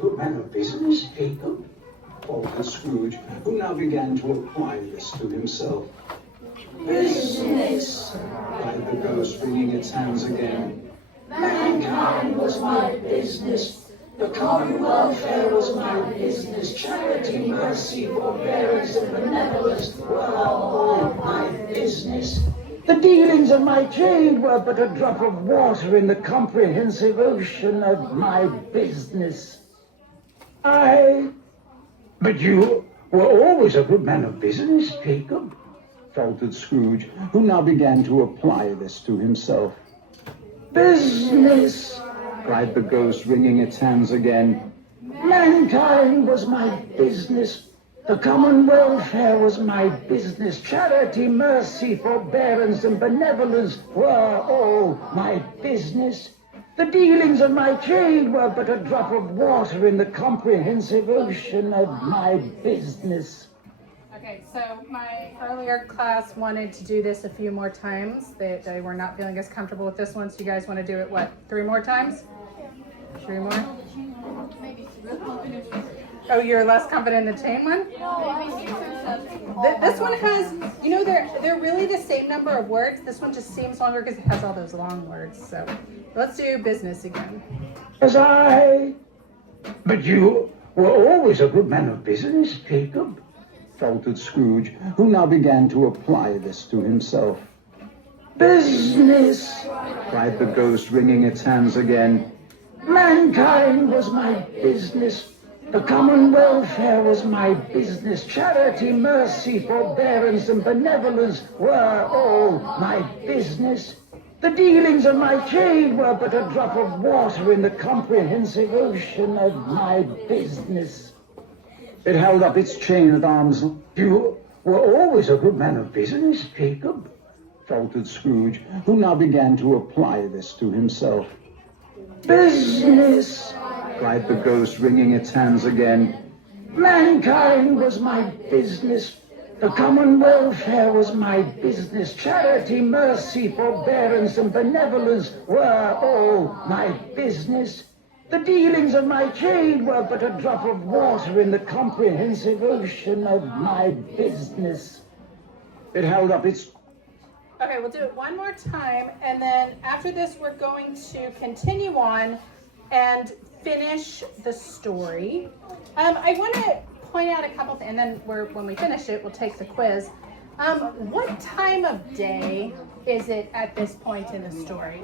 good man of business, Jacob? Faltered Scrooge, who now began to apply this to himself. Business, Cried the ghost, wringing its hands again. mankind was my business. The common welfare was my business. Charity, mercy, forbearance, and benevolence were all my business. The dealings of my trade were but a drop of water in the comprehensive ocean of my business. But you were always a good man of business, Jacob, faltered Scrooge, who now began to apply this to himself. Business, Cried the ghost, wringing its hands again. mankind was my business. The common welfare was my business. Charity, mercy, forbearance, and benevolence were all my business. The dealings of my trade were but a drop of water in the comprehensive ocean of my business. Okay, so my earlier class wanted to do this a few more times. They were not feeling as comfortable with this one, so you guys want to do it, what, 3 more times? 3 more? Oh, you're less confident in the chain one? This one has, you know, they're really the same number of words. This one just seems longer because it has all those long words. So let's do business again. But you were always a good man of business, Jacob, faltered Scrooge, who now began to apply this to himself. Business, Cried the ghost, wringing its hands again. mankind was my business. The common welfare was my business. Charity, mercy, forbearance, and benevolence were all my business. The dealings of my trade were but a drop of water in the comprehensive ocean of my business. It held up its chain at arm's length. You were always a good man of business, Jacob, faltered Scrooge, who now began to apply this to himself. Business, Cried the ghost, wringing its hands again. mankind was my business. The common welfare was my business. Charity, mercy, forbearance, and benevolence were all my business. The dealings of my trade were but a drop of water in the comprehensive ocean of my business. It held up its... Okay, we'll do it one more time, and then after this, we're going to continue on and finish the story. I want to point out a couple things, and then when we finish it, we'll take the quiz. What time of day is it at this point in the story?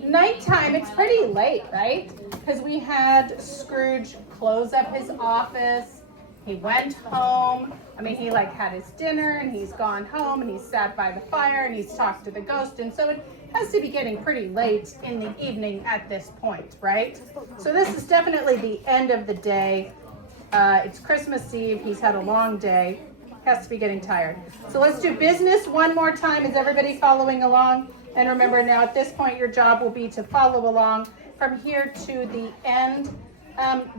Nighttime. It's pretty late, right? Because we had Scrooge close up his office. He went home. I mean, he had his dinner and he's gone home and he's sat by the fire and he's talked to the ghost. And so it has to be getting pretty late in the evening at this point, right? So this is definitely the end of the day. It's Christmas Eve. He's had a long day. Has to be getting tired. So let's do business one more time. Is everybody following along? And remember now at this point, your job will be to follow along from here to the end.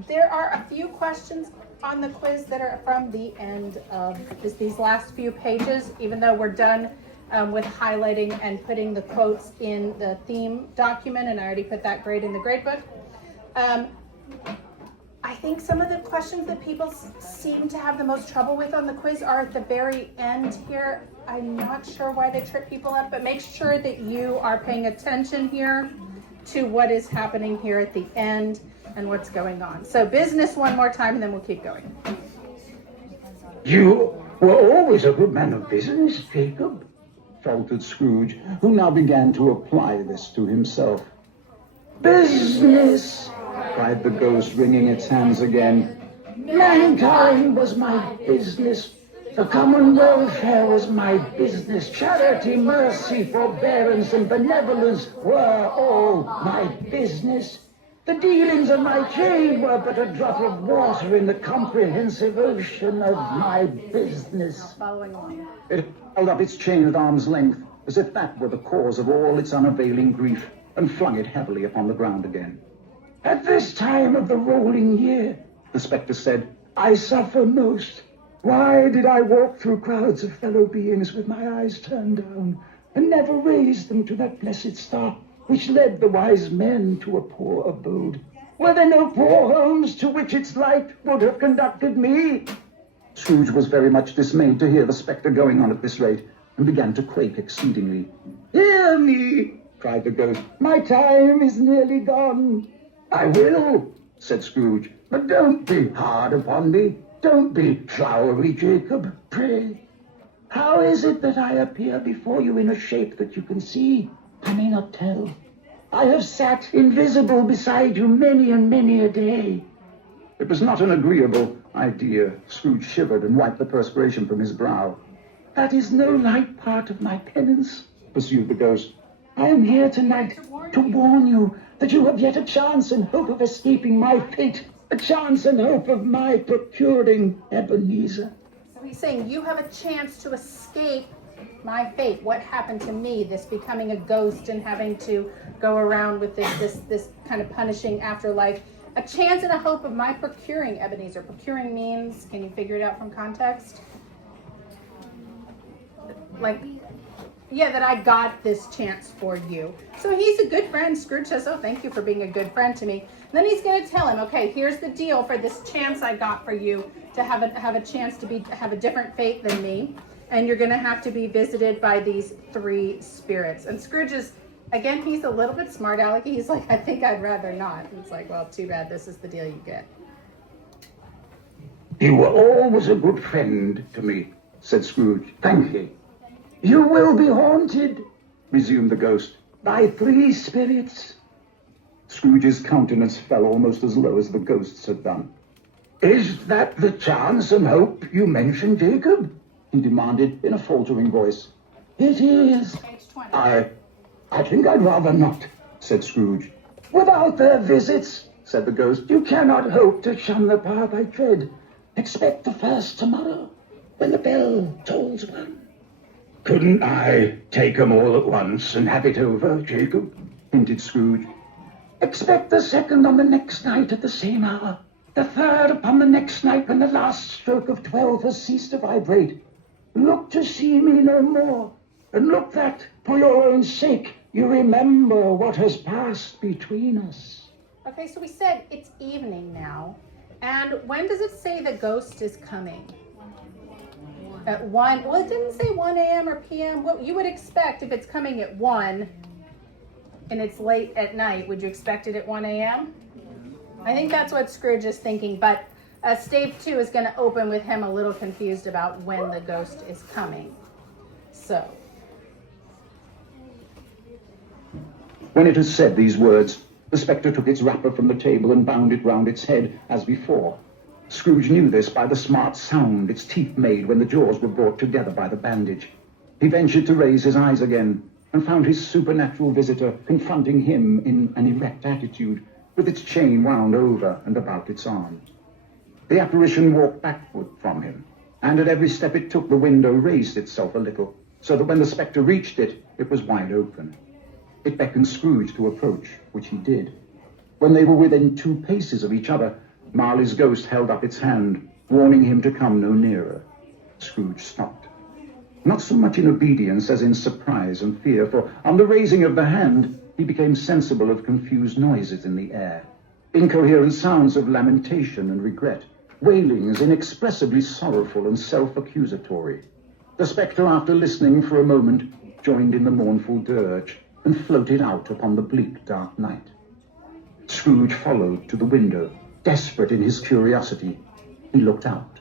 There are a few questions on the quiz that are from the end of these last few pages, even though we're done with highlighting and putting the quotes in the theme document, and I already put that grade in the grade book. I think some of the questions that people seem to have the most trouble with on the quiz are at the very end here. I'm not sure why they trip people up, but make sure that you are paying attention here to what is happening here at the end and what's going on. So business one more time, and then we'll keep going. You were always a good man of business, Jacob, faltered Scrooge, who now began to apply this to himself. Business, Cried the ghost, wringing its hands again. mankind was my business. The common welfare was my business. Charity, mercy, forbearance, and benevolence were all my business. The dealings of my trade were but a drop of water in the comprehensive ocean of my business. Following along. It held up its chain at arm's length, as if that were the cause of all its unavailing grief, and flung it heavily upon the ground again. At this time of the rolling year, The spectre said, I suffer most. Why did I walk through crowds of fellow beings with my eyes turned down, and never raise them to that blessed star which led the wise men to a poor abode? Were there no poor homes to which its light would have conducted me? Scrooge was very much dismayed to hear the spectre going on at this rate, and began to quake exceedingly. Hear me, cried the ghost. My time is nearly gone. I will, said Scrooge, but don't be hard upon me. Don't be flowery, Jacob, pray. How is it that I appear before you in a shape that you can see? I may not tell. I have sat invisible beside you many and many a day. It was not an agreeable idea. Scrooge shivered and wiped the perspiration from his brow. That is no light part of my penance, pursued the ghost. I am here tonight to warn you that you have yet a chance and hope of escaping my fate, a chance and hope of my procuring Ebenezer. So he's saying you have a chance to escape my fate. What happened to me, this becoming a ghost and having to go around with this kind of punishing afterlife. A chance and a hope of my procuring Ebenezer. Procuring means, can you figure it out from context? Like, yeah, that I got this chance for you. So he's a good friend. Scrooge says, oh, thank you for being a good friend to me. And then he's going to tell him, okay, here's the deal for this chance I got for you to have a chance to have a different fate than me. And you're going to have to be visited by these 3 spirits. And Scrooge is, again, he's a little bit smart alecky. He's like, I think I'd rather not. And it's like, well, too bad. This is the deal you get. You were always a good friend to me, said Scrooge. Thank you. You will be haunted, resumed the ghost, by 3 spirits. Scrooge's countenance fell almost as low as the ghost's had done. Is that the chance and hope you mentioned, Jacob? He demanded in a faltering voice. It is. Page 20. I think I'd rather not, said Scrooge. Without their visits, said the ghost, you cannot hope to shun the path I tread. Expect the first tomorrow, when the bell tolls 1. Couldn't I take 'em all at once and have it over, Jacob? Hinted Scrooge. Expect the second on the next night at the same hour. The third upon the next night when the last stroke of 12 has ceased to vibrate. Look to see me no more, and look that, for your own sake, you remember what has passed between us. Okay, so we said it's evening now. And when does it say the ghost is coming? At 1. Well, it didn't say 1 a.m. or p.m. What you would expect if it's coming at 1 and it's late at night. Would you expect it at 1 a.m.? I think that's what Scrooge is thinking. But Stave 2 is going to open with him a little confused about when the ghost is coming. So. When it had said these words, the spectre took its wrapper from the table and bound it round its head as before. Scrooge knew this by the smart sound its teeth made when the jaws were brought together by the bandage. He ventured to raise his eyes again and found his supernatural visitor confronting him in an erect attitude, with its chain wound over and about its arm. The apparition walked backward from him, and at every step it took, the window raised itself a little, so that when the spectre reached it, it was wide open. It beckoned Scrooge to approach, which he did. When they were within 2 paces of each other, Marley's ghost held up its hand, warning him to come no nearer. Scrooge stopped. Not so much in obedience as in surprise and fear, for on the raising of the hand, he became sensible of confused noises in the air, incoherent sounds of lamentation and regret, wailings inexpressibly sorrowful and self-accusatory. The spectre, after listening for a moment, joined in the mournful dirge and floated out upon the bleak, dark night. Scrooge followed to the window. Desperate in his curiosity, he looked out.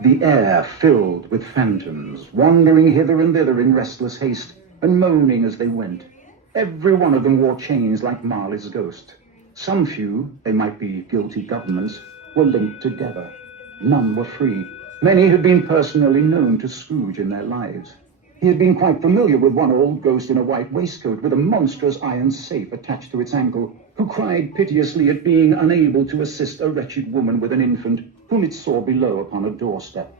The air filled with phantoms, wandering hither and thither in restless haste, and moaning as they went. Every one of them wore chains like Marley's ghost. Some few, they might be guilty governments, were linked together. None were free. Many had been personally known to Scrooge in their lives. He had been quite familiar with one old ghost in a white waistcoat with a monstrous iron safe attached to its ankle, who cried piteously at being unable to assist a wretched woman with an infant whom it saw below upon a doorstep.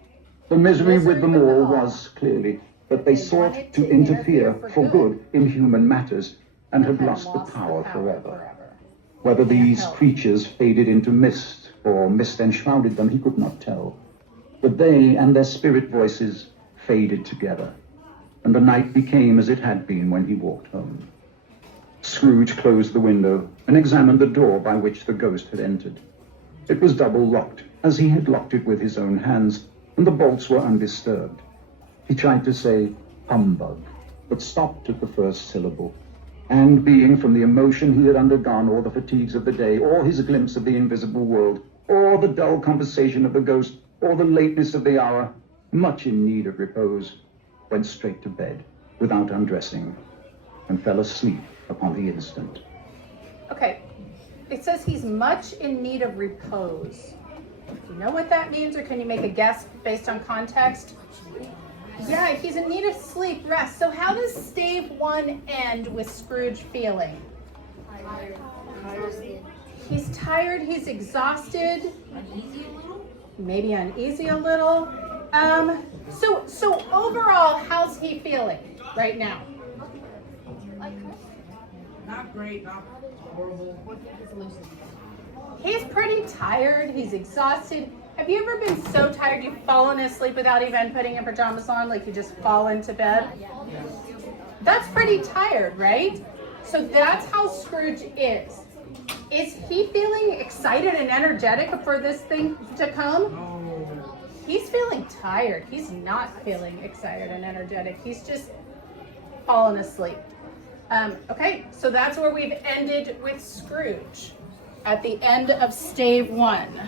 The misery with them all was, clearly, that they sought to interfere for good in human matters and had lost the power forever. Whether these creatures faded into mist or mist enshrouded them, he could not tell. But they and their spirit voices faded together, and the night became as it had been when he walked home. Scrooge closed the window and examined the door by which the ghost had entered. It was double locked, as he had locked it with his own hands, and the bolts were undisturbed. He tried to say humbug, but stopped at the first syllable. And being from the emotion he had undergone, or the fatigues of the day, or his glimpse of the invisible world, or the dull conversation of the ghost, or the lateness of the hour, much in need of repose, went straight to bed without undressing, and fell asleep upon the instant. Okay, it says he's much in need of repose. Do you know what that means, or can you make a guess based on context? Yeah, he's in need of sleep, rest. So how does Stave 1 end with Scrooge feeling? He's tired, he's exhausted, maybe uneasy a little. So overall, how's he feeling right now? Not great, not horrible. He's pretty tired, he's exhausted. Have you ever been so tired you've fallen asleep without even putting your pajamas on, like you just fall into bed? That's pretty tired, right? So that's how Scrooge is. Is he feeling excited and energetic for this thing to come? No. He's feeling tired. He's not feeling excited and energetic. He's just fallen asleep. Okay, so that's where we've ended with Scrooge at the end of Stave 1.